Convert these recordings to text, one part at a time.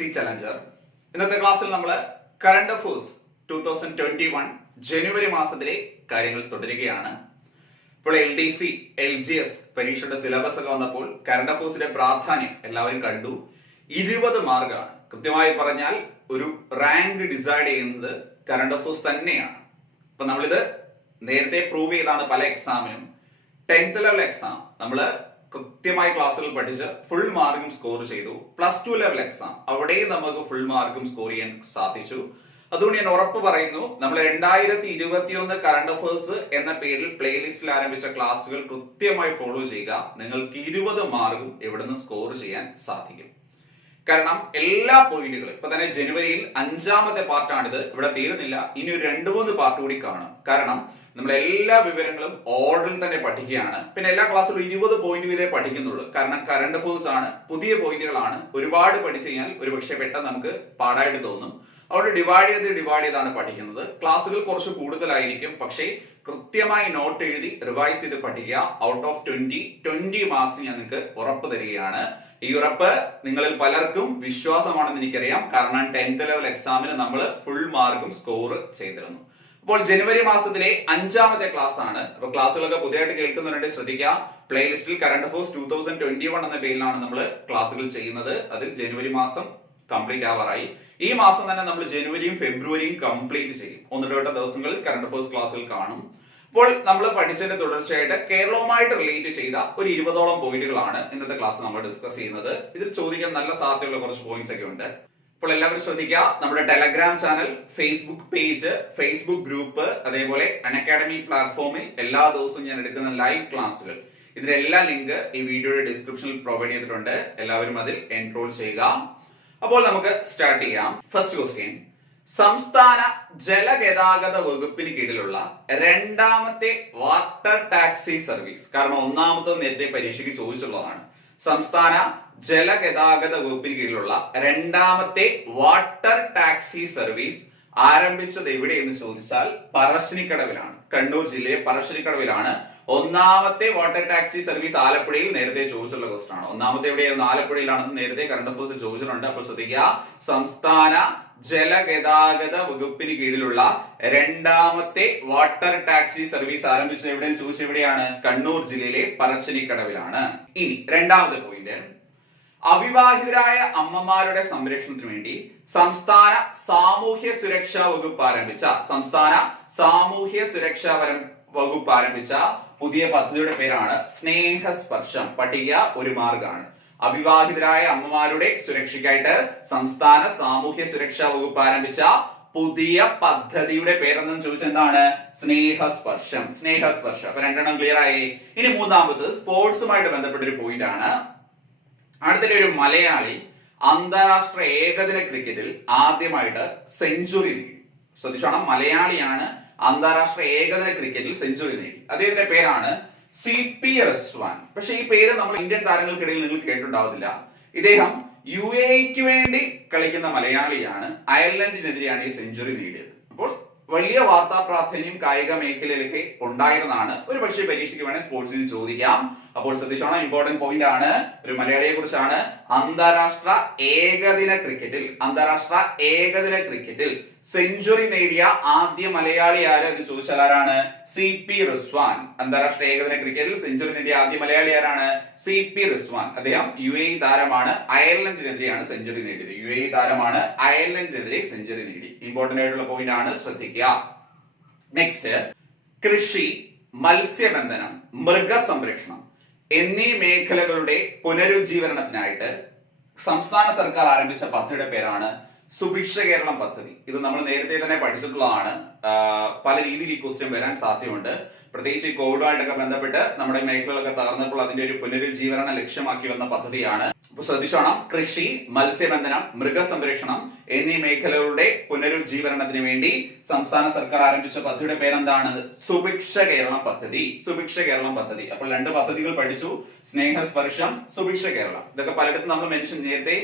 PSC challenger. ഇന്നത്തെ ക്ലാസ്സിൽ നമ്മൾ കറണ്ട് അഫയേഴ്സ് 2021 ജനുവരി മാസത്തിലെ കാര്യങ്ങൾ തുടരുകയാണ്. ഇപ്പോൾ LDC, LGS പരീക്ഷയുടെ സിലബസ് ഒക്കെ വന്നപ്പോൾ കറണ്ട് അഫയേഴ്സിന്റെ പ്രാധാന്യം എല്ലാവരും കണ്ടു. 20 മാർക്കാണ്. കൃത്യമായി പറഞ്ഞാൽ ഒരു റാങ്ക് ഡിസൈഡ് ചെയ്യുന്നത് കറണ്ട് അഫയേഴ്സ് തന്നെയാണ്. അപ്പൊ നമ്മളിത് നേരത്തെ പ്രൂവ് ചെയ്താണ് പല എക്സാമിനും. 10th ലെവൽ എക്സാം നമ്മള് കൃത്യമായി ക്ലാസ്സുകൾ പഠിച്ച് ഫുൾ മാർക്കും സ്കോർ ചെയ്തു. +2 ലെവൽ എക്സാം അവിടെയും നമുക്ക് ഫുൾ മാർക്കും സ്കോർ ചെയ്യാൻ സാധിച്ചു. അതുകൊണ്ട് ഞാൻ ഉറപ്പ് പറയുന്നു, നമ്മൾ 2021 കറണ്ട് അഫയേഴ്സ് എന്ന പേരിൽ പ്ലേലിസ്റ്റിൽ ആരംഭിച്ച ക്ലാസ്സുകൾ കൃത്യമായി ഫോളോ ചെയ്യുക. നിങ്ങൾക്ക് 20 മാർക്കും ഇവിടുന്ന് സ്കോർ ചെയ്യാൻ സാധിക്കും. കാരണം എല്ലാ പോയിന്റുകളും ഇപ്പൊ തന്നെ ജനുവരിയിൽ 5ാമത്തെ പാർട്ടാണിത്. ഇവിടെ തീരുന്നില്ല, ഇനി ഒരു 2-3 പാർട്ട് കൂടി കാണും. കാരണം നമ്മൾ എല്ലാ വിവരങ്ങളും ഓർഡറിൽ തന്നെ പഠിക്കുകയാണ്. പിന്നെ എല്ലാ ക്ലാസ്സിലും 20 പോയിന്റ് വീതേ പഠിക്കുന്നുള്ളൂ. കാരണം കറണ്ട് അഫയേഴ്സ് ആണ്, പുതിയ പോയിന്റുകളാണ്. ഒരുപാട് പഠിച്ചു കഴിഞ്ഞാൽ ഒരുപക്ഷെ പെട്ടെന്ന് നമുക്ക് പാടായിട്ട് തോന്നും. അവിടെ ഡിവൈഡ് ചെയ്താണ് പഠിക്കുന്നത്. ക്ലാസ്സുകൾ കുറച്ച് കൂടുതലായിരിക്കും, പക്ഷേ കൃത്യമായി നോട്ട് എഴുതി റിവൈസ് ചെയ്ത് പഠിക്കുക. ഔട്ട് ഓഫ് 20 മാർക്സ് ഞാൻ നിങ്ങൾക്ക് ഉറപ്പ് തരികയാണ്. ഈ ഉറപ്പ് നിങ്ങളിൽ പലർക്കും വിശ്വാസമാണെന്ന് എനിക്കറിയാം. കാരണം 10th ലെവൽ എക്സാമിന് നമ്മൾ ഫുൾ മാർക്കും സ്കോർ ചെയ്തിരുന്നു. അപ്പോൾ ജനുവരി മാസത്തിലെ 5ാമത്തെ ക്ലാസ് ആണ്. അപ്പൊ ക്ലാസ്സുകളൊക്കെ പുതിയതായിട്ട് കേൾക്കുന്നവരുടെ ശ്രദ്ധിക്കുക. പ്ലേലിസ്റ്റിൽ കറണ്ട് അഫയേഴ്സ് 2021 എന്ന പേരിലാണ് നമ്മൾ ക്ലാസ്സുകൾ ചെയ്യുന്നത്. അതിൽ ജനുവരി മാസം കംപ്ലീറ്റ് ആവാറായി. ഈ മാസം തന്നെ നമ്മൾ ജനുവരിയും ഫെബ്രുവരിയും കംപ്ലീറ്റ് ചെയ്യും. 1-2 ദിവസങ്ങളിൽ കറണ്ട് അഫയേഴ്സ് ക്ലാസ്സുകൾ കാണും. അപ്പോൾ നമ്മൾ പഠിച്ചതിന്റെ തുടർച്ചയായിട്ട് കേരളവുമായിട്ട് റിലേറ്റ് ചെയ്ത ഒരു 20ഓളം പോയിന്റുകളാണ് ഇന്നത്തെ ക്ലാസ് നമ്മൾ ഡിസ്കസ് ചെയ്യുന്നത്. ഇതിൽ ചോദിക്കാൻ നല്ല സാധ്യതയുള്ള കുറച്ച് പോയിന്റ്സ് ഒക്കെ ഉണ്ട്. അപ്പോൾ എല്ലാവരും ശ്രദ്ധിക്കുക. നമ്മുടെ Telegram channel, Facebook page, Facebook group, അതേപോലെ അൺഅക്കാഡമി പ്ലാറ്റ്ഫോമിൽ എല്ലാ ദിവസവും ഞാൻ എടുക്കുന്ന ലൈവ് ക്ലാസ്സുകൾ, ഇതിലെല്ലാം ലിങ്ക് ഈ വീഡിയോയുടെ ഡിസ്ക്രിപ്ഷനിൽ പ്രൊവൈഡ് ചെയ്തിട്ടുണ്ട്. എല്ലാവരും അതിൽ എൻറോൾ ചെയ്യുക. അപ്പോൾ നമുക്ക് സ്റ്റാർട്ട് ചെയ്യാം. ഫസ്റ്റ് ക്വസ്റ്റ്യൻ, സംസ്ഥാന ജലഗതാഗത വകുപ്പിന് കീഴിലുള്ള 2ാമത്തെ വാട്ടർ ടാക്സി സർവീസ്. കാരണം 1ാമത്തെ നേരത്തെ പരീക്ഷയ്ക്ക് ചോദിച്ചുള്ളതാണ്. സംസ്ഥാന ജലഗതാഗത വകുപ്പിന് കീഴിലുള്ള 2ാമത്തെ വാട്ടർ ടാക്സി സർവീസ് ആരംഭിച്ചത് എവിടെയെന്ന് ചോദിച്ചാൽ പറശ്ശിനിക്കടവിലാണ്. കണ്ണൂർ ജില്ലയിലെ പറശ്ശിനിക്കടവിലാണ് 1ാമത്തെ വാട്ടർ ടാക്സി സർവീസ്. ആലപ്പുഴയിൽ നേരത്തെ ചോദിച്ചുള്ള ക്വസ്റ്റൻ ആണ്. 1ാമത്തെ എവിടെയായിരുന്നു? ആലപ്പുഴയിലാണെന്ന് നേരത്തെ കറണ്ട് അഫയേഴ്സിൽ ചോദിച്ചിട്ടുണ്ട്. അപ്പോൾ ശ്രദ്ധിക്കുക, സംസ്ഥാന ജലഗതാഗത വകുപ്പിന് കീഴിലുള്ള 2ാമത്തെ വാട്ടർ ടാക്സി സർവീസ് ആരംഭിച്ചത് എവിടെയെന്ന് ചോദിച്ചത് എവിടെയാണ്? കണ്ണൂർ ജില്ലയിലെ പറശ്ശിനിക്കടവിലാണ്. ഇനി 2ാമത്തെ പോയിന്റ്, അവിവാഹിതരായ അമ്മമാരുടെ സംരക്ഷണത്തിന് വേണ്ടി സംസ്ഥാന സാമൂഹ്യ സുരക്ഷാ വകുപ്പ് ആരംഭിച്ച പുതിയ പദ്ധതിയുടെ പേരാണ് സ്നേഹസ്പർശം. പഠിക്കുക, ഒരു മാർഗമാണ്. അവിവാഹിതരായ അമ്മമാരുടെ സുരക്ഷയ്ക്കായിട്ട് സംസ്ഥാന സാമൂഹ്യ സുരക്ഷാ വകുപ്പ് ആരംഭിച്ച പുതിയ പദ്ധതിയുടെ പേരെന്ന് ചോദിച്ചാൽ എന്താണ്? സ്നേഹസ്പർശം. അപ്പൊ 2 ക്ലിയർ ആയി. ഇനി 3ാമത് സ്പോർട്സുമായിട്ട് ബന്ധപ്പെട്ട ഒരു പോയിന്റ് ആണ്. അടുത്തിടെ ഒരു മലയാളി അന്താരാഷ്ട്ര ഏകദിന ക്രിക്കറ്റിൽ ആദ്യമായിട്ട് സെഞ്ചുറി നേടി. ശ്രദ്ധിച്ചോണം, മലയാളിയാണ് അന്താരാഷ്ട്ര ഏകദിന ക്രിക്കറ്റിൽ സെഞ്ചുറി നേടി. അദ്ദേഹത്തിന്റെ പേരാണ് CP റിസ്വാൻ. പക്ഷെ ഈ പേര് നമ്മൾ ഇന്ത്യൻ താരങ്ങൾക്കിടയിൽ നിങ്ങൾ കേട്ടിട്ടുണ്ടാവില്ല. ഇദ്ദേഹം UAE വേണ്ടി കളിക്കുന്ന മലയാളിയാണ്. അയർലൻഡിനെതിരെയാണ് ഈ സെഞ്ചുറി നേടിയത്. അപ്പോൾ വലിയ വാർത്താ പ്രാധാന്യം കായിക മേഖലയിലൊക്കെ ഉണ്ടായിരുന്നതാണ്. ഒരു പക്ഷേ പരീക്ഷയ്ക്ക് വേണേൽ സ്പോർട്സിൽ ചോദിക്കാം. അപ്പോൾ ശ്രദ്ധിച്ചോണം, ഇമ്പോർട്ടന്റ് പോയിന്റ് ആണ്. ഒരു മലയാളിയെ കുറിച്ചാണ്. അന്താരാഷ്ട്ര ഏകദിന ക്രിക്കറ്റിൽ സെഞ്ചുറി നേടിയ ആദ്യ മലയാളി ആര് എന്ന് ചോദിച്ചാൽ ആരാണ്? CP റിസ്വാൻ. അന്താരാഷ്ട്ര ഏകദിന ക്രിക്കറ്റിൽ സെഞ്ചുറി നേടിയ ആദ്യ മലയാളി ആരാണ്? CP റിസ്വാൻ. അദ്ദേഹം UAE താരമാണ്. അയർലൻഡിനെതിരെയാണ് സെഞ്ചുറി നേടിയത്. UAE താരമാണ്, അയർലൻഡിനെതിരെ സെഞ്ചുറി നേടി. ഇമ്പോർട്ടന്റ് ആയിട്ടുള്ള പോയിന്റ് ആണ്, ശ്രദ്ധിക്കുക. നെക്സ്റ്റ്, കൃഷി, മത്സ്യബന്ധനം, മൃഗസംരക്ഷണം എന്നീ മേഖലകളുടെ പുനരുജ്ജീവനത്തിനായിട്ട് സംസ്ഥാന സർക്കാർ ആരംഭിച്ച പദ്ധതിയുടെ പേരാണ് സുഭിക്ഷ കേരളം പദ്ധതി. ഇത് നമ്മൾ നേരത്തെ തന്നെ പഠിച്ചിട്ടുള്ളതാണ്. പല രീതിയിൽ ഈ ക്വസ്റ്റ്യൻ വരാൻ സാധ്യതയുണ്ട്. പ്രത്യേകിച്ച് ഈ കോവിഡുമായിട്ടൊക്കെ ബന്ധപ്പെട്ട് നമ്മുടെ മേഖലകളൊക്കെ തകർന്നപ്പോൾ അതിന്റെ ഒരു പുനരുജ്ജീവനം ലക്ഷ്യമാക്കി വന്ന പദ്ധതിയാണ്. അപ്പൊ ശ്രദ്ധിച്ചോണം, കൃഷി, മത്സ്യബന്ധനം, മൃഗസംരക്ഷണം എന്നീ മേഖലകളുടെ പുനരുജ്ജീവനത്തിന് വേണ്ടി സംസ്ഥാന സർക്കാർ ആരംഭിച്ച പദ്ധതിയുടെ പേരെന്താണ്? സുഭിക്ഷ കേരളം പദ്ധതി. അപ്പോൾ 2 പദ്ധതികൾ പഠിച്ചു, സ്നേഹസ്പർശം, സുഭിക്ഷ കേരളം. ഇതൊക്കെ പലയിടത്തും നമ്മൾ നേരത്തെ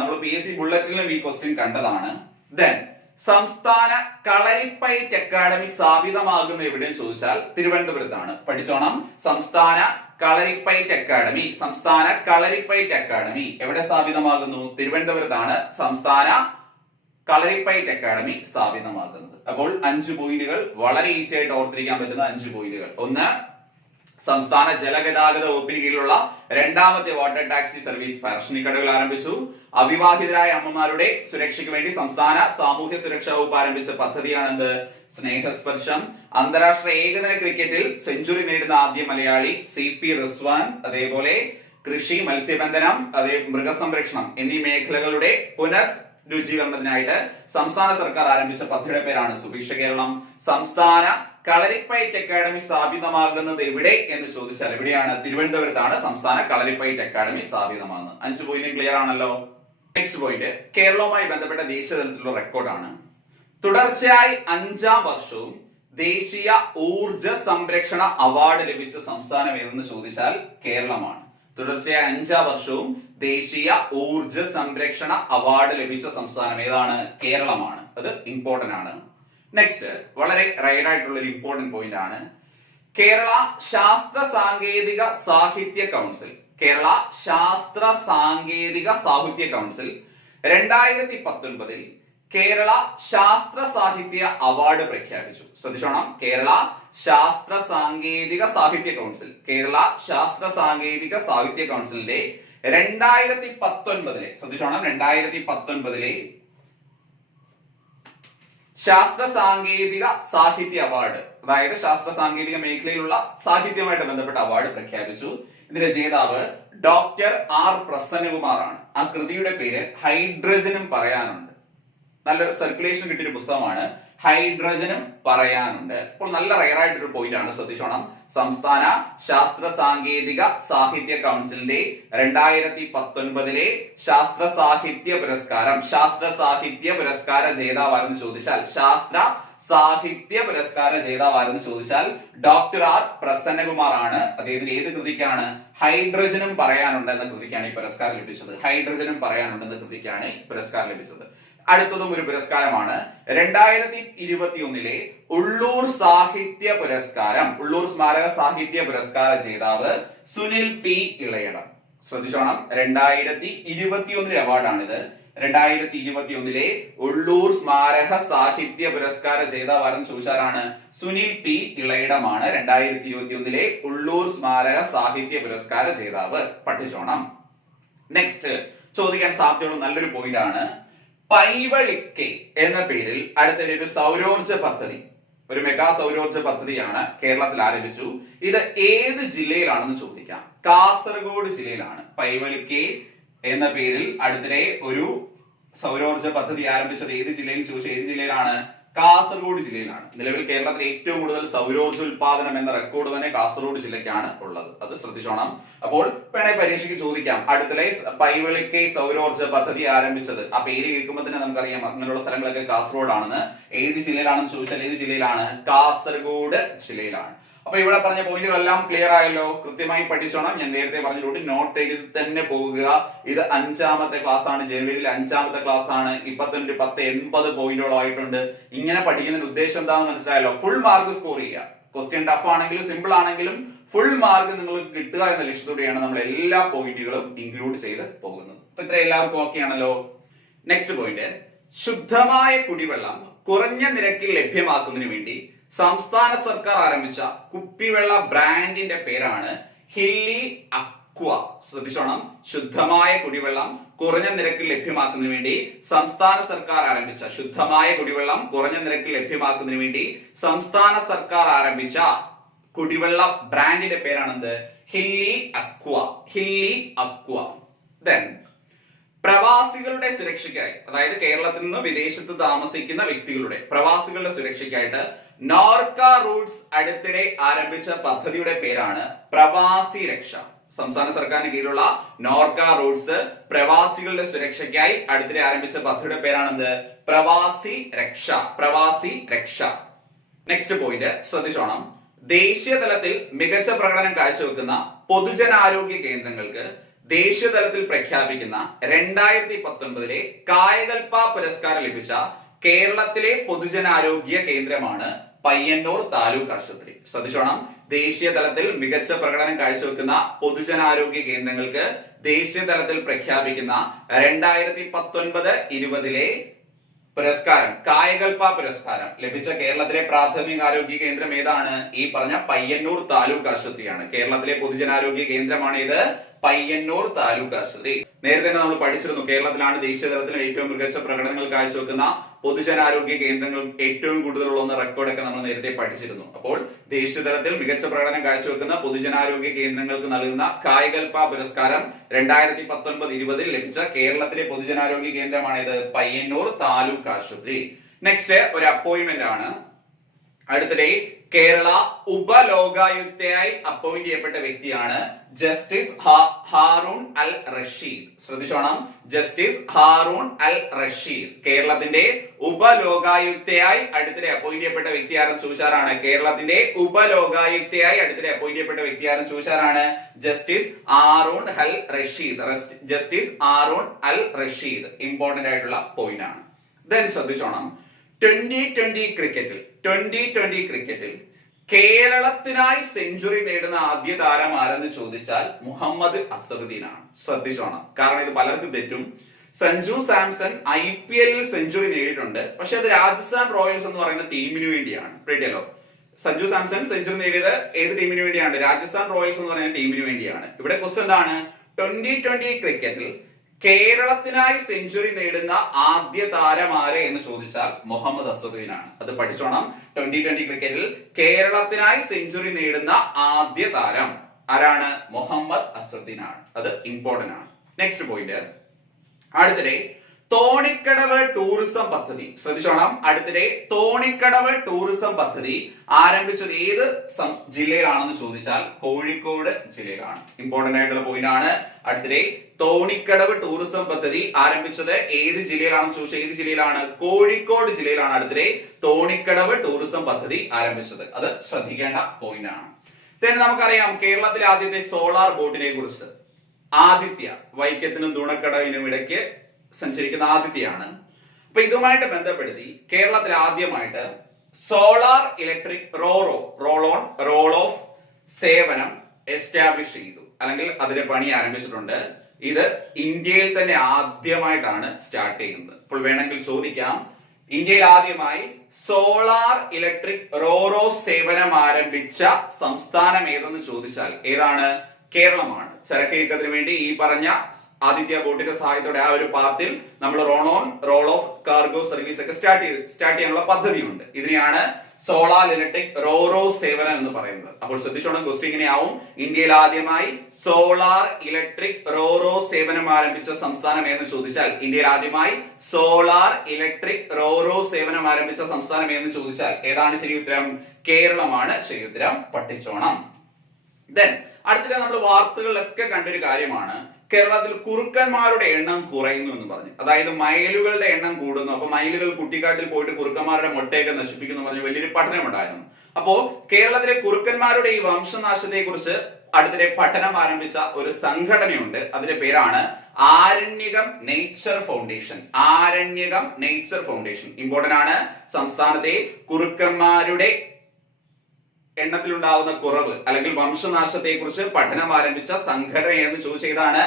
നമ്മൾ PSC ബുള്ളറ്റിലും ഈ ക്വസ്റ്റ്യൻ കണ്ടതാണ്. ദെൻ സംസ്ഥാന കളരിപ്പയറ്റ് അക്കാദമി സ്ഥാപിതമാകുന്ന എവിടെയെന്ന് ചോദിച്ചാൽ തിരുവനന്തപുരത്താണ്. പഠിച്ചോണം. സംസ്ഥാന കളരിപ്പയറ്റ് അക്കാദമി എവിടെ സ്ഥാപിതമാകുന്നു? തിരുവനന്തപുരത്താണ് സംസ്ഥാന കളരിപ്പയറ്റ് അക്കാദമി സ്ഥാപിതമാകുന്നത്. അപ്പോൾ 5 പോയിന്റുകൾ, വളരെ ഈസി ആയിട്ട് ഓർത്തിരിക്കാൻ പറ്റുന്ന 5 പോയിന്റുകൾ. ഒന്ന്, സംസ്ഥാന ജലഗതാഗത വകുപ്പിന് കീഴിലുള്ള 2ാമത്തെ വാട്ടർ ടാക്സി സർവീസ് പറശ്ശിനിക്കടവിൽ ആരംഭിച്ചു. അവിവാഹിതരായ അമ്മമാരുടെ സുരക്ഷയ്ക്ക് വേണ്ടി സംസ്ഥാന സാമൂഹ്യ സുരക്ഷാ വകുപ്പ് ആരംഭിച്ച പദ്ധതിയാണെന്ത്? സ്നേഹസ്പർശം. അന്താരാഷ്ട്ര ഏകദിന ക്രിക്കറ്റിൽ സെഞ്ചുറി നേടുന്ന ആദ്യ മലയാളി CP റിസ്വാൻ. അതേപോലെ കൃഷി, മത്സ്യബന്ധനം, മൃഗസംരക്ഷണം എന്നീ മേഖലകളുടെ പുനരുജ്ജീവനത്തിനായിട്ട് സംസ്ഥാന സർക്കാർ ആരംഭിച്ച പദ്ധതിയുടെ പേരാണ് സുഭിക്ഷ കേരളം. സംസ്ഥാന കളരിപ്പയറ്റ് അക്കാദമി സ്ഥാപിതമാകുന്നത് എവിടെ എന്ന് ചോദിച്ചാൽ എവിടെയാണ്? തിരുവനന്തപുരത്താണ് സംസ്ഥാന കളരിപ്പയറ്റ് അക്കാദമി സ്ഥാപിതമാകുന്നത്. 5 പോയിന്റ് ക്ലിയർ ആണല്ലോ. നെക്സ്റ്റ് പോയിന്റ് കേരളവുമായി ബന്ധപ്പെട്ട ദേശീയ തലത്തിലുള്ള റെക്കോർഡാണ്. തുടർച്ചയായി 5ാം വർഷവും ദേശീയ ഊർജ സംരക്ഷണ അവാർഡ് ലഭിച്ച സംസ്ഥാനം ഏതെന്ന് ചോദിച്ചാൽ കേരളമാണ്. തുടർച്ചയായ 5ാം വർഷവും ദേശീയ ഊർജ സംരക്ഷണ അവാർഡ് ലഭിച്ച സംസ്ഥാനം ഏതാണ്? കേരളമാണ്. അത് ഇമ്പോർട്ടന്റ് ആണ്. നെക്സ്റ്റ്, വളരെ റയർ ആയിട്ടുള്ള ഒരു ഇമ്പോർട്ടന്റ് പോയിന്റ് ആണ്. കേരള ശാസ്ത്ര സാങ്കേതിക സാഹിത്യ കൗൺസിൽ 2019 കേരള ശാസ്ത്ര സാഹിത്യ അവാർഡ് പ്രഖ്യാപിച്ചു. ശ്രദ്ധിച്ചോണം. കേരള ശാസ്ത്ര സാങ്കേതിക സാഹിത്യ കൗൺസിലിന്റെ 2019 ശ്രദ്ധിച്ചോണം, 2019 ശാസ്ത്ര സാങ്കേതിക സാഹിത്യ അവാർഡ്, അതായത് ശാസ്ത്ര സാങ്കേതിക മേഖലയിലുള്ള സാഹിത്യവുമായിട്ട് ബന്ധപ്പെട്ട അവാർഡ് പ്രഖ്യാപിച്ചു. ഇതിന്റെ ജേതാവ് ഡോക്ടർ R പ്രസന്നകുമാറാണ്. ആ കൃതിയുടെ പേര് ഹൈഡ്രജനും പറയാനുണ്ട്. നല്ലൊരു സർക്കുലേഷൻ കിട്ടിയൊരു പുസ്തകമാണ്. ഹൈഡ്രജനും പറയാനുണ്ട്. അപ്പോൾ നല്ല റയർ ആയിട്ടൊരു പോയിന്റ് ആണ്. ശ്രദ്ധിച്ചോണം. സംസ്ഥാന ശാസ്ത്ര സാങ്കേതിക സാഹിത്യ കൗൺസിലിന്റെ 2019 ശാസ്ത്ര സാഹിത്യ പുരസ്കാര ജേതാവാരെന്ന് ചോദിച്ചാൽ ഡോക്ടർ R പ്രസന്നകുമാർ ആണ്. അദ്ദേഹത്തിന് ഏത് കൃതിക്കാണ്? ഹൈഡ്രജനും പറയാനുണ്ട് എന്ന കൃതിക്കാണ് ഈ പുരസ്കാരം ലഭിച്ചത്. അടുത്തതും ഒരു പുരസ്കാരമാണ്. 2021 ഉള്ളൂർ സ്മാരക സാഹിത്യ പുരസ്കാര ജേതാവ് സുനിൽ P ഇളയടം. ശ്രദ്ധിച്ചോണം. 2021 അവാർഡാണിത്. 2021 ഉള്ളൂർ സ്മാരക സാഹിത്യ പുരസ്കാര ജേതാവാരെന്ന് ചോദിച്ചാലാണ് സുനിൽ P ഇളയടമാണ് 2021 ഉള്ളൂർ സ്മാരക സാഹിത്യ പുരസ്കാര ജേതാവ്. പഠിച്ചോണം. നെക്സ്റ്റ് ചോദിക്കാൻ സാധ്യതയുള്ള നല്ലൊരു പോയിന്റ് ആണ്. പൈവളിക്കെ എന്ന പേരിൽ അടുത്തിടെ ഒരു സൗരോർജ പദ്ധതി, ഒരു മെഗാ സൗരോർജ പദ്ധതിയാണ് കേരളത്തിൽ ആരംഭിച്ചു. ഇത് ഏത് ജില്ലയിലാണെന്ന് ചോദിക്കാം. കാസർഗോഡ് ജില്ലയിലാണ്. പൈവളിക്കെ എന്ന പേരിൽ അടുത്തിടെ ഒരു സൗരോർജ പദ്ധതി ആരംഭിച്ചത് ഏത് ജില്ലയിൽ ചോദിച്ചാൽ ഏത് ജില്ലയിലാണ്? കാസർഗോഡ് ജില്ലയിലാണ്. നിലവിൽ കേരളത്തിൽ ഏറ്റവും കൂടുതൽ സൗരോർജ ഉൽപാദനം എന്ന റെക്കോർഡ് തന്നെ കാസർഗോഡ് ജില്ലയ്ക്കാണ് ഉള്ളത്. അത് ശ്രദ്ധിച്ചോണം. അപ്പോൾ വേണേ പരീക്ഷയ്ക്ക് ചോദിക്കാം. അടുത്തിടെ പൈവളിക്കെ സൗരോർജ പദ്ധതി ആരംഭിച്ചത്, ആ പേര് കേൾക്കുമ്പോൾ തന്നെ നമുക്കറിയാം അങ്ങനെയുള്ള സ്ഥലങ്ങളൊക്കെ കാസർഗോഡ് ആണെന്ന്. ഏത് ജില്ലയിലാണെന്ന് ചോദിച്ചാൽ ഏത് ജില്ലയിലാണ്? കാസർഗോഡ് ജില്ലയിലാണ്. അപ്പൊ ഇവിടെ പറഞ്ഞ പോയിന്റുകളെല്ലാം ക്ലിയർ ആയല്ലോ. കൃത്യമായി പഠിച്ചോണം. ഞാൻ നേരത്തെ പറഞ്ഞിട്ടുണ്ട്, നോട്ട് എഴുതി തന്നെ പോകുക. ഇത് 5ാമത്തെ ക്ലാസ് ആണ്. ജനുവരിയിൽ 5ാമത്തെ ക്ലാസ് ആണ്. ഇപ്പൊ തന്നെ 80 പോയിന്റുകളും ആയിട്ടുണ്ട്. ഇങ്ങനെ പഠിക്കുന്നതിന്റെ ഉദ്ദേശം എന്താണെന്ന് മനസ്സിലായല്ലോ. ഫുൾ മാർക്ക് സ്കോർ ചെയ്യുക. ക്വസ്റ്റ്യൻ ടഫ് ആണെങ്കിലും സിമ്പിൾ ആണെങ്കിലും ഫുൾ മാർക്ക് നിങ്ങൾക്ക് കിട്ടുക എന്ന ലക്ഷ്യത്തോടെയാണ് നമ്മൾ എല്ലാ പോയിന്റുകളും ഇൻക്ലൂഡ് ചെയ്ത് പോകുന്നത്. അപ്പൊ ഇത്ര എല്ലാവർക്കും ഓക്കെ ആണല്ലോ. നെക്സ്റ്റ് പോയിന്റ്, ശുദ്ധമായ കുടിവെള്ളം കുറഞ്ഞ നിരക്കിൽ ലഭ്യമാക്കുന്നതിന് വേണ്ടി സംസ്ഥാന സർക്കാർ ആരംഭിച്ച കുപ്പിവെള്ള ബ്രാൻഡിന്റെ പേരാണ് ഹില്ലി അക്വ. ശ്രദ്ധിച്ചോണം. ശുദ്ധമായ കുടിവെള്ളം കുറഞ്ഞ നിരക്കിൽ ലഭ്യമാക്കുന്നതിന് വേണ്ടി സംസ്ഥാന സർക്കാർ ആരംഭിച്ച കുടിവെള്ള ബ്രാൻഡിന്റെ പേരാണെന്ത്? Hilly aqua. ദെൻ പ്രവാസികളുടെ സുരക്ഷയ്ക്കായി, അതായത് കേരളത്തിൽ നിന്ന് വിദേശത്ത് താമസിക്കുന്ന വ്യക്തികളുടെ പ്രവാസികളുടെ സുരക്ഷയ്ക്കായിട്ട് നോർക്ക റൂട്ട്സ് അടുത്തിടെ ആരംഭിച്ച പദ്ധതിയുടെ പേരാണ് പ്രവാസി രക്ഷ. സംസ്ഥാന സർക്കാരിന് കീഴിലുള്ള നോർക്ക റൂട്ട്സ് പ്രവാസികളുടെ സുരക്ഷയ്ക്കായി അടുത്തിടെ ആരംഭിച്ച പദ്ധതിയുടെ പേരാണെന്ത്? പ്രവാസി രക്ഷ. നെക്സ്റ്റ് പോയിന്റ് ശ്രദ്ധിച്ചോണം. ദേശീയ തലത്തിൽ മികച്ച പ്രകടനം കാഴ്ചവെക്കുന്ന പൊതുജനാരോഗ്യ കേന്ദ്രങ്ങൾക്ക് ദേശീയ തലത്തിൽ പ്രഖ്യാപിക്കുന്ന 2019 കായകൽപ പുരസ്കാരം ലഭിച്ച കേരളത്തിലെ പൊതുജനാരോഗ്യ കേന്ദ്രമാണ് പയ്യന്നൂർ താലൂക്ക് ആശുപത്രി. ശ്രദ്ധിച്ചോണം, ദേശീയ തലത്തിൽ മികച്ച പ്രകടനം കാഴ്ചവെക്കുന്ന പൊതുജനാരോഗ്യ കേന്ദ്രങ്ങൾക്ക് ദേശീയ തലത്തിൽ പ്രഖ്യാപിക്കുന്ന 2019-20 പുരസ്കാരം, കായകൽപ പുരസ്കാരം ലഭിച്ച കേരളത്തിലെ പ്രാഥമികാരോഗ്യ കേന്ദ്രം ഏതാണ്? ഈ പറഞ്ഞ പയ്യന്നൂർ താലൂക്ക് ആശുപത്രിയാണ്. കേരളത്തിലെ പൊതുജനാരോഗ്യ കേന്ദ്രമാണ് ഇത്, പയ്യന്നൂർ താലൂക്ക് ആശുപത്രി. നേരത്തെ തന്നെ നമ്മൾ പഠിച്ചിരുന്നു, കേരളത്തിലാണ് ദേശീയ തലത്തിൽ ഏറ്റവും മികച്ച പ്രകടനങ്ങൾ കാഴ്ചവെക്കുന്ന പൊതുജനാരോഗ്യ കേന്ദ്രങ്ങൾ ഏറ്റവും കൂടുതലുള്ള റെക്കോർഡൊക്കെ നമ്മൾ നേരത്തെ പഠിച്ചിരുന്നു. അപ്പോൾ ദേശീയ തലത്തിൽ മികച്ച പ്രകടനം കാഴ്ചവെക്കുന്ന പൊതുജനാരോഗ്യ കേന്ദ്രങ്ങൾക്ക് നൽകുന്ന കായകൽപ പുരസ്കാരം 2019-20 ലഭിച്ച കേരളത്തിലെ പൊതുജനാരോഗ്യ കേന്ദ്രമാണ് ഇത്, പയ്യന്നൂർ താലൂക്ക് ആശുപത്രി. നെക്സ്റ്റ് ഒരു അപ്പോയിന്റ്മെന്റ് ആണ്. അടുത്തിടെ കേരള ഉപലോകായുക്തയായി അപ്പോയിന്റ് ചെയ്യപ്പെട്ട വ്യക്തിയാണ് ജസ്റ്റിസ് ഹാറൂൺ അൽ റഷീദ്. ശ്രദ്ധിച്ചോണം, ജസ്റ്റിസ് ഹാറൂൺ അൽ റഷീദ് കേരളത്തിന്റെ ഉപലോകായുക്തയായി അടുത്തിടെ അപ്പോയിന്റ് ചെയ്യപ്പെട്ട വ്യക്തി ആരെന്ന് ചോദിച്ചാലാണ്. കേരളത്തിന്റെ ഉപലോകായുക്തയായി അടുത്തിടെ അപ്പോയിന്റ് ചെയ്യപ്പെട്ട വ്യക്തി ആരെന്ന് ചോദിച്ചാലാണ് ജസ്റ്റിസ് ഹാറൂൺ അൽ റഷീദ്. ജസ്റ്റിസ് ഹാറൂൺ അൽ റഷീദ് ഇമ്പോർട്ടന്റ് ആയിട്ടുള്ള പോയിന്റ് ആണ്. ദെൻ ശ്രദ്ധിച്ചോണം, 2020 ക്രിക്കറ്റിൽ കേരളത്തിനായി സെഞ്ചുറി നേടുന്ന ആദ്യ താരം ആരെന്ന് ചോദിച്ചാൽ മുഹമ്മദ് അസറുദ്ദീനാണ്. ശ്രദ്ധിച്ചോണം, കാരണം ഇത് പലർക്കും തെറ്റും. സഞ്ജു സാംസൺ IPL സെഞ്ചുറി നേടിയിട്ടുണ്ട്, പക്ഷെ അത് രാജസ്ഥാൻ റോയൽസ് എന്ന് പറയുന്ന ടീമിന് വേണ്ടിയാണ്. പ്രീഡിയല്ലോ, സഞ്ജു സാംസൺ സെഞ്ചുറി നേടിയത് ഏത് ടീമിന് വേണ്ടിയാണ്? രാജസ്ഥാൻ റോയൽസ് എന്ന് പറയുന്ന ടീമിന് വേണ്ടിയാണ്. ഇവിടെ ക്വസ്റ്റ്യൻ എന്താണ്? 2020 ക്രിക്കറ്റിൽ കേരളത്തിനായി സെഞ്ചുറി നേടുന്ന ആദ്യ താരം ആര് എന്ന് ചോദിച്ചാൽ മുഹമ്മദ് അസറുദ്ദീനാണ്. അത് പഠിച്ചോണം, 2020 ക്രിക്കറ്റിൽ കേരളത്തിനായി സെഞ്ചുറി നേടുന്ന ആദ്യ താരം ആരാണ്? മുഹമ്മദ് അസറുദ്ദീനാണ്. അത് ഇമ്പോർട്ടന്റ് ആണ്. നെക്സ്റ്റ് പോയിന്റ്, അടുത്തിടെ തോണിക്കടവ് ടൂറിസം പദ്ധതി. ശ്രദ്ധിച്ചോണം, അടുത്തിടെ തോണിക്കടവ് ടൂറിസം പദ്ധതി ആരംഭിച്ചത് ഏത് ജില്ലയിലാണെന്ന് ചോദിച്ചാൽ കോഴിക്കോട് ജില്ലയിലാണ്. ഇമ്പോർട്ടന്റ് ആയിട്ടുള്ള പോയിന്റ് ആണ്. അടുത്തിടെ തോണിക്കടവ് ടൂറിസം പദ്ധതി ആരംഭിച്ചത് ഏത് ജില്ലയിലാണെന്ന് ചോദിച്ചാൽ ഏത് ജില്ലയിലാണ്? കോഴിക്കോട് ജില്ലയിലാണ് അടുത്തിടെ തോണിക്കടവ് ടൂറിസം പദ്ധതി ആരംഭിച്ചത്. അത് ശ്രദ്ധിക്കേണ്ട പോയിന്റ് ആണ്. then നമുക്കറിയാം കേരളത്തിലെ ആദ്യത്തെ സോളാർ ബോട്ടിനെ കുറിച്ച്. ആദിത്യ വൈക്കത്തിനും ദുണക്കടവിനും ഇടയ്ക്ക് സഞ്ചരിക്കുന്ന ആദിത്യയാണ്. അപ്പൊ ഇതുമായിട്ട് ബന്ധപ്പെടുത്തി കേരളത്തിൽ ആദ്യമായിട്ട് സോളാർ ഇലക്ട്രിക് റോൾ ഓഫ് സേവനം എസ്റ്റാബ്ലിഷ് ചെയ്തു, അല്ലെങ്കിൽ അതിന്റെ പണി ആരംഭിച്ചിട്ടുണ്ട്. ഇത് ഇന്ത്യയിൽ തന്നെ ആദ്യമായിട്ടാണ് സ്റ്റാർട്ട് ചെയ്യുന്നത്. അപ്പോൾ വേണമെങ്കിൽ ചോദിക്കാം, ഇന്ത്യയിൽ ആദ്യമായി സോളാർ ഇലക്ട്രിക് റോറോ സേവനം ആരംഭിച്ച സംസ്ഥാനം ഏതെന്ന് ചോദിച്ചാൽ ഏതാണ്? കേരളമാണ്. ചരക്ക് നീക്കത്തിന് വേണ്ടി ഈ പറഞ്ഞ ആദിത്യ ബോട്ടിന്റെ സഹായത്തോടെ ആ ഒരു പാത്തിൽ നമ്മൾ റോൾ ഓഫ് കാർഗോ സർവീസ് ഒക്കെ സ്റ്റാർട്ട് ചെയ്യാനുള്ള പദ്ധതിയുണ്ട്. ഇതിനെയാണ് സോളാർ ഇലക്ട്രിക് റോറോ സേവനം എന്ന് പറയുന്നത്. അപ്പോൾ ശ്രദ്ധിച്ചോണം, ക്വസ്റ്റ്യൻ ഇങ്ങനെയാവും, ഇന്ത്യയിൽ ആദ്യമായി സോളാർ ഇലക്ട്രിക് റോറോ സേവനം ആരംഭിച്ച സംസ്ഥാനം ഏതെന്ന് ചോദിച്ചാൽ, ഇന്ത്യയിൽ ആദ്യമായി സോളാർ ഇലക്ട്രിക് റോറോ സേവനം ആരംഭിച്ച സംസ്ഥാനം ഏതെന്ന് ചോദിച്ചാൽ ഏതാണ് ശരി ഉത്തരം? കേരളമാണ് ശരി ഉത്തരം. പഠിച്ചോണം. ദെൻ അടുത്തിടെ നമ്മൾ വാർത്തകളിലൊക്കെ കണ്ടൊരു കാര്യമാണ്, കേരളത്തിൽ കുറുക്കന്മാരുടെ എണ്ണം കുറയുന്നു എന്ന് പറഞ്ഞു. അതായത് മയിലുകളുടെ എണ്ണം കൂടുന്നു. അപ്പൊ മയിലുകൾ കുട്ടിക്കാട്ടിൽ പോയിട്ട് കുറുക്കന്മാരുടെ മുട്ടയൊക്കെ നശിപ്പിക്കുന്നു പറഞ്ഞ് വലിയൊരു പഠനം ഉണ്ടായിരുന്നു. അപ്പോ കേരളത്തിലെ കുറുക്കന്മാരുടെ ഈ വംശനാശത്തെ കുറിച്ച് അടുത്തിടെ പഠനം ആരംഭിച്ച ഒരു സംഘടനയുണ്ട്. അതിന്റെ പേരാണ് Aryanayakam nature foundation. Aryanayakam nature foundation important ആണ്. സംസ്ഥാനത്തെ കുറുക്കന്മാരുടെ എണ്ണത്തിലുണ്ടാവുന്ന കുറവ് അല്ലെങ്കിൽ വംശനാശത്തെ കുറിച്ച് പഠനം ആരംഭിച്ച സംഘടന എന്ന് ചോദിച്ചതാണ്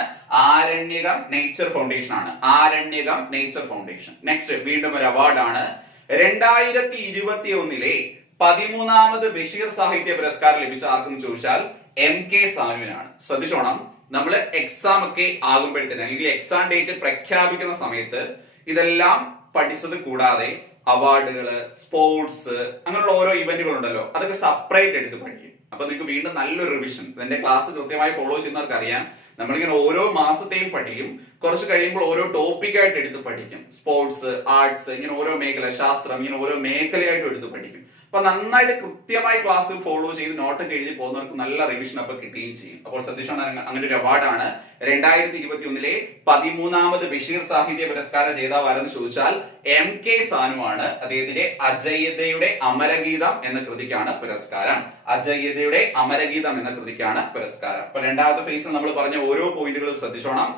ആരണ്യകം നേച്ചർ ഫൗണ്ടേഷൻ ആണ്. Aryanayakam nature foundation. നെക്സ്റ്റ് വീണ്ടും ഒരു അവാർഡാണ്. 2021 13ാമത് ബഷീർ സാഹിത്യ പുരസ്കാരം ലഭിച്ച ആർക്കെന്ന് ചോദിച്ചാൽ MK സാനുവിനാണ്. ശ്രദ്ധിച്ചോണം, നമ്മൾ എക്സാം ഒക്കെ ആകുമ്പോഴത്തേന് അല്ലെങ്കിൽ എക്സാം ഡേറ്റ് പ്രഖ്യാപിക്കുന്ന സമയത്ത് ഇതെല്ലാം പഠിച്ചത് കൂടാതെ അവാർഡുകള്, സ്പോർട്സ്, അങ്ങനെയുള്ള ഓരോ ഇവന്റുകൾ ഉണ്ടല്ലോ, അതൊക്കെ സെപ്പറേറ്റ് എടുത്ത് പഠിക്കും. അപ്പൊ നിങ്ങൾക്ക് വീണ്ടും നല്ലൊരു റിവിഷൻ. എന്റെ ക്ലാസ് കൃത്യമായി ഫോളോ ചെയ്യുന്നവർക്ക് അറിയാം, നമ്മളിങ്ങനെ ഓരോ മാസത്തെയും പഠിക്കും. കുറച്ച് കഴിയുമ്പോൾ ഓരോ ടോപ്പിക്കായിട്ട് എടുത്ത് പഠിക്കും. സ്പോർട്സ്, ആർട്സ്, ഇങ്ങനെ ഓരോ മേഖല, ശാസ്ത്രം, ഇങ്ങനെ ഓരോ മേഖലയായിട്ടും എടുത്ത് പഠിക്കും. അപ്പൊ നന്നായിട്ട് കൃത്യമായി ക്ലാസ് ഫോളോ ചെയ്ത് നോട്ടൊക്കെ എഴുതി പോകുന്നവർക്ക് നല്ല റിവിഷൻ അപ്പൊ കിട്ടുകയും ചെയ്യും. അപ്പോൾ ശ്രദ്ധിച്ചോണം, അങ്ങനെ ഒരു അവാർഡാണ്. 2021 13ാമത് ബഷീർ സാഹിത്യ പുരസ്കാര ജേതാവ് ആരെന്ന് ചോദിച്ചാൽ MK സാനുവാണ്. അദ്ദേഹത്തിന്റെ അജയ്യതയുടെ അമരഗീതം എന്ന കൃതിക്കാണ് പുരസ്കാരം. അജയ്യതയുടെ അമരഗീതം എന്ന കൃതിക്കാണ് പുരസ്കാരം. അപ്പൊ രണ്ടാമത്തെ ഫേസിൽ നമ്മൾ പറഞ്ഞ ഓരോ പോയിന്റുകളും ശ്രദ്ധിച്ചോണം.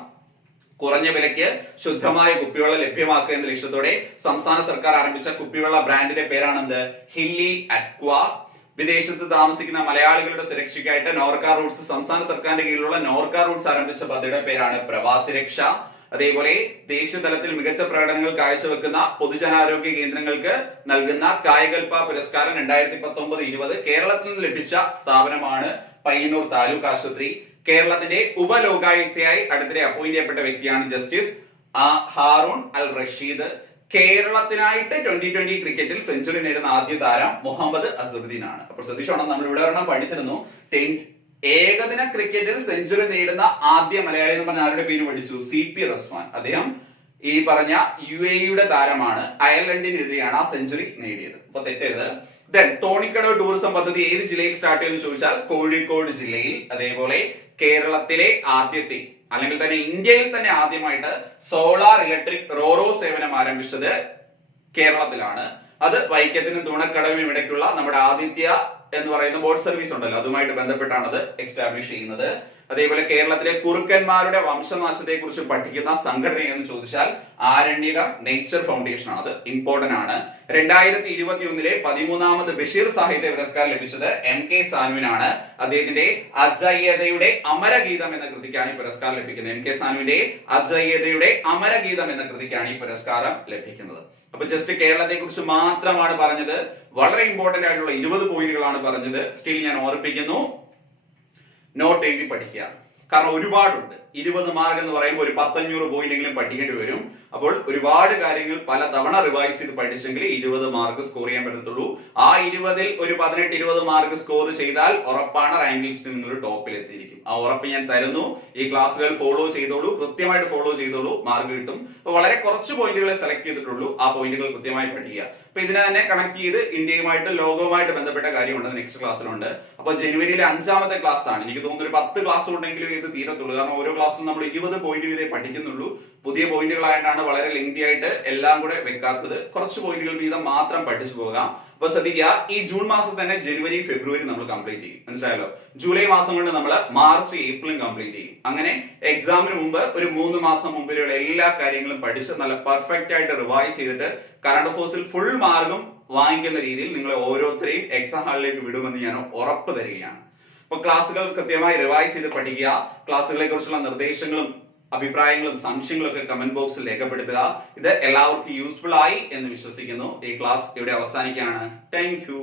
കുറഞ്ഞ വിലയ്ക്ക് ശുദ്ധമായ കുപ്പിവെള്ളം ലഭ്യമാക്കുക എന്ന ലക്ഷ്യത്തോടെ സംസ്ഥാന സർക്കാർ ആരംഭിച്ച കുപ്പിവെള്ള ബ്രാൻഡിന്റെ പേരാണെന്ത്? Hilly aqua. വിദേശത്ത് താമസിക്കുന്ന മലയാളികളുടെ സുരക്ഷയ്ക്കായിട്ട് നോർക്ക റൂട്ട്സ് സംസ്ഥാന സർക്കാരിന്റെ കീഴിലുള്ള നോർക്ക റൂട്ട്സ് ആരംഭിച്ച പദ്ധതിയുടെ പേരാണ് പ്രവാസി രക്ഷ. അതേപോലെ ദേശീയ തലത്തിൽ മികച്ച പ്രകടനങ്ങൾ കാഴ്ചവെക്കുന്ന പൊതുജനാരോഗ്യ കേന്ദ്രങ്ങൾക്ക് നൽകുന്ന കായകൽപ പുരസ്കാരം 2019-20 കേരളത്തിൽ നിന്ന് ലഭിച്ച സ്ഥാപനമാണ് പയ്യന്നൂർ താലൂക്ക് ആശുപത്രി. കേരളത്തിന്റെ ഉപലോകായുക്തയായി അടുത്തിടെ അപ്പോയിന്റ് ചെയ്യപ്പെട്ട വ്യക്തിയാണ് ജസ്റ്റിസ് ഹാറൂൺ അൽ റഷീദ്. കേരളത്തിനായിട്ട് 2020 ക്രിക്കറ്റിൽ സെഞ്ചുറി നേടുന്ന ആദ്യ താരം മുഹമ്മദ് അസറുദ്ദീൻ ആണ്. അപ്പോൾ ശ്രദ്ധിച്ചോണം, നമ്മൾ ഇവിടെ ഒരെണ്ണം പഠിച്ചിരുന്നു. ഏകദിന ക്രിക്കറ്റിൽ സെഞ്ചുറി നേടുന്ന ആദ്യ മലയാളി എന്ന് പറഞ്ഞ ആരുടെ പേര് പഠിച്ചു? CP റസ്വാൻ. അദ്ദേഹം ഈ പറഞ്ഞ UAE താരമാണ്. അയർലൻഡിനെതിരെയാണ് ആ സെഞ്ചുറി നേടിയത്. അപ്പൊ തെറ്റരുത്. ദെൻ തോണിക്കടവ് ടൂറിസം പദ്ധതി ഏത് ജില്ലയിൽ സ്റ്റാർട്ട് ചെയ്തെന്ന് ചോദിച്ചാൽ കോഴിക്കോട് ജില്ലയിൽ. അതേപോലെ കേരളത്തിലെ ആദ്യത്തെ അല്ലെങ്കിൽ തന്നെ ഇന്ത്യയിൽ തന്നെ ആദ്യമായിട്ട് സോളാർ ഇലക്ട്രിക് റോറോ സേവനം ആരംഭിച്ചത് കേരളത്തിലാണ്. അത് വൈക്കത്തിനും തുണക്കടവിനും ഇടയ്ക്കുള്ള നമ്മുടെ ആദിത്യ എന്ന് പറയുന്ന ബോട്ട് സർവീസ് ഉണ്ടല്ലോ, അതുമായിട്ട് ബന്ധപ്പെട്ടാണ് അത് എസ്റ്റാബ്ലിഷ് ചെയ്യുന്നത്. അതേപോലെ കേരളത്തിലെ കുറുക്കന്മാരുടെ വംശനാശത്തെ കുറിച്ച് പഠിക്കുന്ന സംഘടന എന്ന് ചോദിച്ചാൽ ആരണ്യക നേച്ചർ ഫൗണ്ടേഷൻ ആണ്. അത് ഇമ്പോർട്ടന്റ് ആണ്. 2021 13ാമത് ബഷീർ സാഹിത്യ പുരസ്കാരം ലഭിച്ചത് MK സാനുവിനാണ്. അദ്ദേഹത്തിന്റെ അജയ്യതയുടെ അമരഗീതം എന്ന കൃതിക്കാണ് ഈ പുരസ്കാരം ലഭിക്കുന്നത്. MK സാനുവിന്റെ അജയ്യതയുടെ അമരഗീതം എന്ന കൃതിക്കാണ് ഈ പുരസ്കാരം ലഭിക്കുന്നത്. അപ്പൊ ജസ്റ്റ് കേരളത്തെ കുറിച്ച് മാത്രമാണ് പറഞ്ഞത്. വളരെ ഇമ്പോർട്ടന്റ് ആയിട്ടുള്ള 20 പോയിന്റുകളാണ് പറഞ്ഞത്. സ്റ്റിൽ ഞാൻ ഓർമ്മിപ്പിക്കുന്നു, നോട്ട് എഴുതി പഠിക്കുക. കാരണം ഒരുപാടുണ്ട്. 20 മാർക്ക് എന്ന് പറയുമ്പോൾ ഒരു 500 പോയിന്റ് എങ്കിലും പഠിക്കേണ്ടി വരും. അപ്പോൾ ഒരുപാട് കാര്യങ്ങൾ പല തവണ റിവൈസ് ചെയ്ത് പഠിച്ചെങ്കിൽ 20 മാർക്ക് സ്കോർ ചെയ്യാൻ പറ്റത്തുള്ളൂ. ആ 20ൽ ഒരു 18-20 മാർക്ക് സ്കോർ ചെയ്താൽ ഉറപ്പാണ് റാങ്ക് ലിസ്റ്റിൽ നിങ്ങൾ ടോപ്പിൽ എത്തിയിരിക്കും. ആ ഉറപ്പ് ഞാൻ തരുന്നു. ഈ ക്ലാസ്സുകൾ ഫോളോ ചെയ്തോളൂ, കൃത്യമായിട്ട് ഫോളോ ചെയ്തോളൂ, മാർക്ക് കിട്ടും. അപ്പൊ വളരെ കുറച്ച് പോയിന്റുകളെ സെലക്ട് ചെയ്തിട്ടുള്ളൂ. ആ പോയിന്റുകൾ കൃത്യമായി പഠിക്കുക. അപ്പൊ ഇതിനെ തന്നെ കണക്ട് ചെയ്ത് ഇന്ത്യയുമായിട്ട് ലോകവുമായിട്ട് ബന്ധപ്പെട്ട കാര്യമുണ്ട്, നെക്സ്റ്റ് ക്ലാസ്സിലുണ്ട്. അപ്പൊ ജനുവരിയിലെ 5ാമത്തെ ക്ലാസ് ആണ്. എനിക്ക് തോന്നുന്നു ഒരു 10 ക്ലാസ് ഉണ്ടെങ്കിലും ഇത് തീരത്തുള്ളൂ. കാരണം ഓരോ ക്ലാസ്സിലും നമ്മൾ 20 പോയിന്റ് വീതേ പഠിക്കുന്നുള്ളൂ. പുതിയ പോയിന്റുകളായിട്ടാണ് വളരെ ലെങ്തി ആയിട്ട് എല്ലാം കൂടെ വെക്കാത്തത്. കുറച്ച് പോയിന്റുകൾ വീതം മാത്രം പഠിച്ചു പോകാം. അപ്പൊ ശ്രദ്ധിക്കുക, ഈ ജൂൺ മാസം തന്നെ ജനുവരി ഫെബ്രുവരി നമ്മൾ കംപ്ലീറ്റ് ചെയ്യും. മനസ്സിലായല്ലോ? ജൂലൈ മാസം കൊണ്ട് നമ്മൾ മാർച്ച് ഏപ്രിലും കംപ്ലീറ്റ് ചെയ്യും. അങ്ങനെ എക്സാമിന് മുമ്പ് ഒരു 3 മാസം മുമ്പിലുള്ള എല്ലാ കാര്യങ്ങളും പഠിച്ച് നല്ല പെർഫെക്റ്റ് ആയിട്ട് റിവൈസ് ചെയ്തിട്ട് കറണ്ട് അഫയേഴ്സിൽ ഫുൾ മാർക്കും വാങ്ങിക്കുന്ന രീതിയിൽ നിങ്ങളെ ഓരോരുത്തരെയും എക്സാം ഹാളിലേക്ക് വിടുമെന്ന് ഞാൻ ഉറപ്പ് തരികയാണ്. അപ്പൊ ക്ലാസ്സുകൾ കൃത്യമായി റിവൈസ് ചെയ്ത് പഠിക്കുക. ക്ലാസ്സുകളെ കുറിച്ചുള്ള നിർദ്ദേശങ്ങളും അഭിപ്രായങ്ങളും സംശയങ്ങളും ഒക്കെ കമന്റ് ബോക്സിൽ രേഖപ്പെടുത്തുക. ഇത് എല്ലാവർക്കും യൂസ്ഫുൾ ആയി എന്ന് വിശ്വസിക്കുന്നു. ഈ ക്ലാസ് ഇവിടെ അവസാനിക്കുകയാണ്. Thank you.